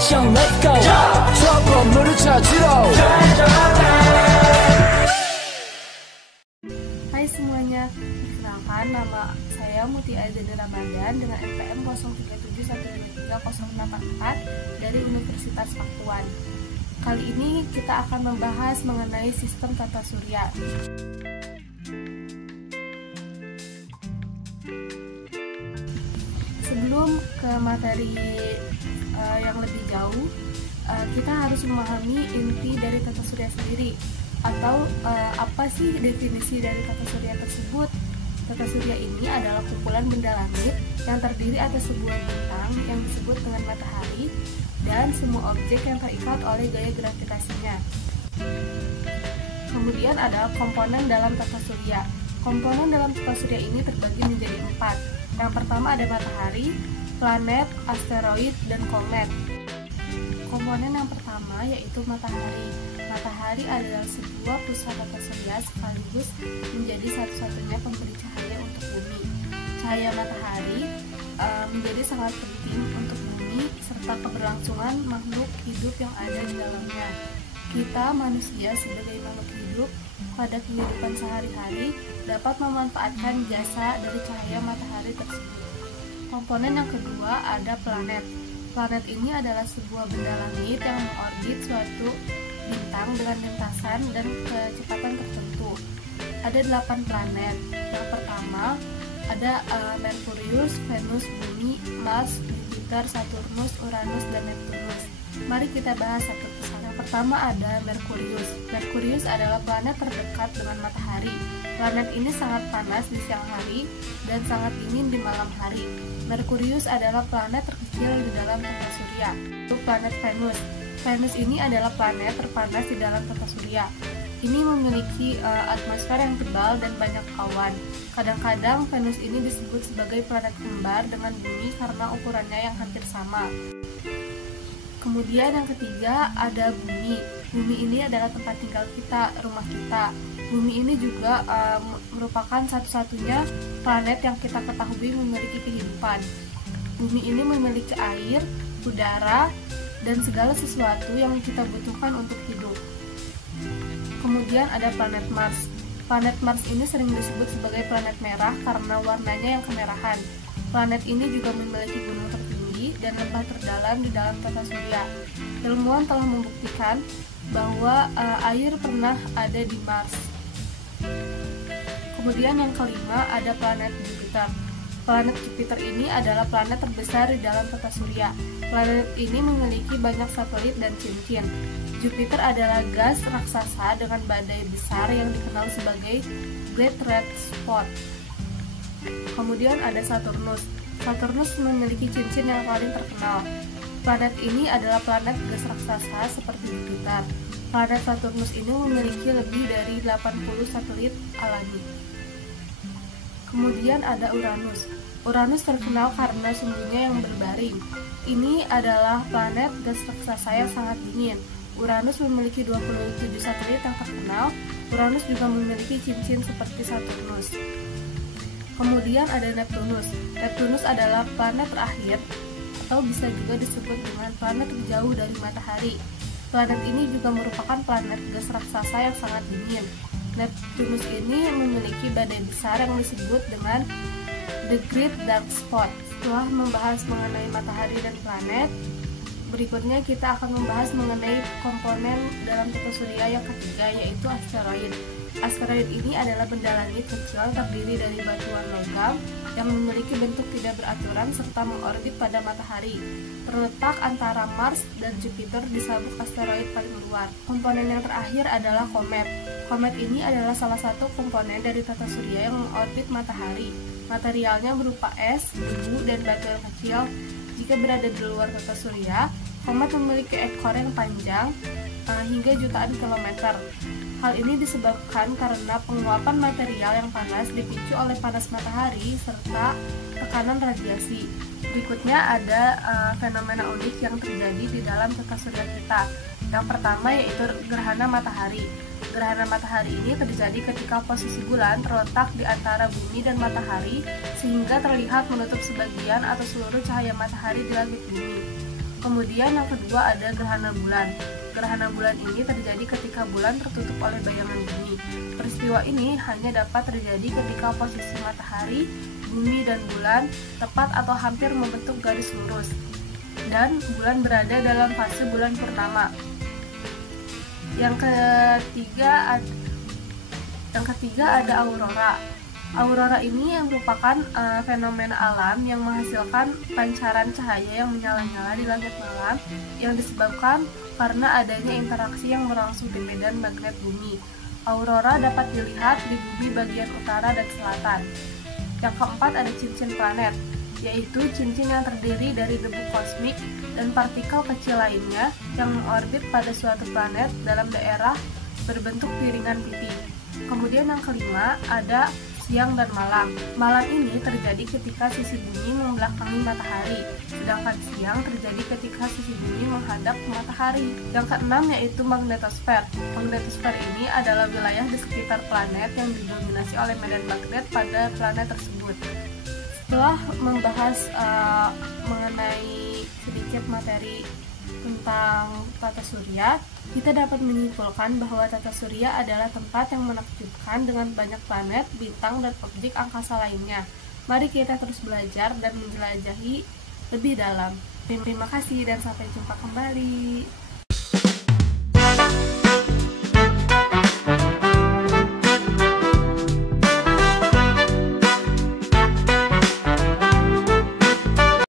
action, let's go. trouble 찾으러. Hai semuanya, perkenalkan nama saya Muti Aizani Ramadan dengan NPM 0371230084 dari Universitas Pakuan. Kali ini kita akan membahas mengenai sistem tata surya. Sebelum ke materi yang lebih jauh, kita harus memahami inti dari tata surya sendiri, atau apa sih definisi dari tata surya tersebut. Tata surya ini adalah kumpulan benda langit yang terdiri atas sebuah bintang yang disebut dengan matahari dan semua objek yang terikat oleh gaya gravitasinya. Kemudian ada komponen dalam tata surya. Komponen dalam tata surya ini terbagi menjadi 4. Yang pertama ada matahari, planet, asteroid, dan komet. Komponen yang pertama yaitu matahari. Matahari adalah sebuah pusat tata surya sekaligus menjadi satu-satunya pemberi cahaya untuk bumi. Cahaya matahari menjadi sangat penting untuk bumi serta keberlangsungan makhluk hidup yang ada di dalamnya. Kita manusia sebagai makhluk hidup pada kehidupan sehari-hari dapat memanfaatkan jasa dari cahaya matahari tersebut. Komponen yang kedua ada planet. Planet ini adalah sebuah benda langit yang mengorbit suatu bintang dengan lintasan dan kecepatan tertentu. Ada 8 planet. Yang pertama ada Merkurius, Venus, Bumi, Mars, Jupiter, Saturnus, Uranus, dan Neptunus. Mari kita bahas satu persatu. Yang pertama ada Merkurius. Merkurius adalah planet terdekat dengan matahari. Planet ini sangat panas di siang hari dan sangat dingin di malam hari. Merkurius adalah planet terkecil di dalam tata surya. Untuk planet Venus. Venus ini adalah planet terpanas di dalam tata surya. Ini memiliki atmosfer yang tebal dan banyak awan. Kadang-kadang Venus ini disebut sebagai planet kembar dengan Bumi karena ukurannya yang hampir sama. Kemudian yang ketiga ada Bumi. Bumi ini adalah tempat tinggal kita, rumah kita. Bumi ini juga merupakan satu-satunya planet yang kita ketahui memiliki kehidupan. Bumi ini memiliki air, udara, dan segala sesuatu yang kita butuhkan untuk hidup. Kemudian ada planet Mars. Planet Mars ini sering disebut sebagai planet merah karena warnanya yang kemerahan. Planet ini juga memiliki gunung tertinggi dan lembah terdalam di dalam tata surya. Ilmuwan telah membuktikan bahwa air pernah ada di Mars. Kemudian yang kelima ada planet Jupiter. Planet Jupiter ini adalah planet terbesar di dalam tata surya. Planet ini memiliki banyak satelit dan cincin. Jupiter adalah gas raksasa dengan badai besar yang dikenal sebagai Great Red Spot. Kemudian ada Saturnus. Saturnus memiliki cincin yang paling terkenal. Planet ini adalah planet gas raksasa seperti Jupiter. Planet Saturnus ini memiliki lebih dari 80 satelit alami. Kemudian ada Uranus. Uranus terkenal karena sumbunya yang berbaring. Ini adalah planet gas raksasa yang sangat dingin. Uranus memiliki 27 satelit yang terkenal. Uranus juga memiliki cincin seperti Saturnus. Kemudian ada Neptunus. Neptunus adalah planet terakhir atau bisa juga disebut dengan planet terjauh dari matahari. Planet ini juga merupakan planet gas raksasa yang sangat dingin. Neptunus ini memiliki badai besar yang disebut dengan The Great Dark Spot. Setelah membahas mengenai matahari dan planet, berikutnya kita akan membahas mengenai komponen dalam tata surya yang ketiga, yaitu asteroid. Asteroid ini adalah benda langit kecil terdiri dari batuan logam yang memiliki bentuk tidak beraturan serta mengorbit pada matahari. Terletak antara Mars dan Jupiter di sabuk asteroid paling luar. Komponen yang terakhir adalah komet. Komet ini adalah salah satu komponen dari tata surya yang mengorbit matahari. Materialnya berupa es, debu, dan batu yang kecil. Jika berada di luar tata surya, komet memiliki ekor yang panjang hingga jutaan kilometer. Hal ini disebabkan karena penguapan material yang panas dipicu oleh panas matahari serta tekanan radiasi. Berikutnya ada fenomena unik yang terjadi di dalam tata surya kita. Yang pertama yaitu gerhana matahari. Gerhana matahari ini terjadi ketika posisi bulan terletak di antara bumi dan matahari sehingga terlihat menutup sebagian atau seluruh cahaya matahari di langit bumi. Kemudian yang kedua ada gerhana bulan. Gerhana bulan ini terjadi ketika bulan tertutup oleh bayangan bumi. Peristiwa ini hanya dapat terjadi ketika posisi matahari, bumi, dan bulan tepat atau hampir membentuk garis lurus, dan bulan berada dalam fase bulan purnama. Yang ketiga ada aurora. Aurora ini yang merupakan fenomena alam yang menghasilkan pancaran cahaya yang menyala-nyala di langit malam yang disebabkan karena adanya interaksi yang berlangsung di medan magnet bumi. Aurora dapat dilihat di bumi bagian utara dan selatan. Yang keempat ada cincin planet, yaitu cincin yang terdiri dari debu kosmik dan partikel kecil lainnya yang mengorbit pada suatu planet dalam daerah berbentuk piringan pipi. Kemudian yang kelima ada siang dan malam. Malam ini terjadi ketika sisi bumi membelakangi matahari, sedangkan siang terjadi ketika sisi bumi menghadap ke matahari. Yang keenam yaitu magnetosfer. Magnetosfer ini adalah wilayah di sekitar planet yang didominasi oleh medan magnet pada planet tersebut. Setelah membahas mengenai sedikit materi tentang tata surya, kita dapat menyimpulkan bahwa tata surya adalah tempat yang menakjubkan dengan banyak planet, bintang, dan objek angkasa lainnya. Mari kita terus belajar dan menjelajahi lebih dalam. Terima kasih dan sampai jumpa kembali.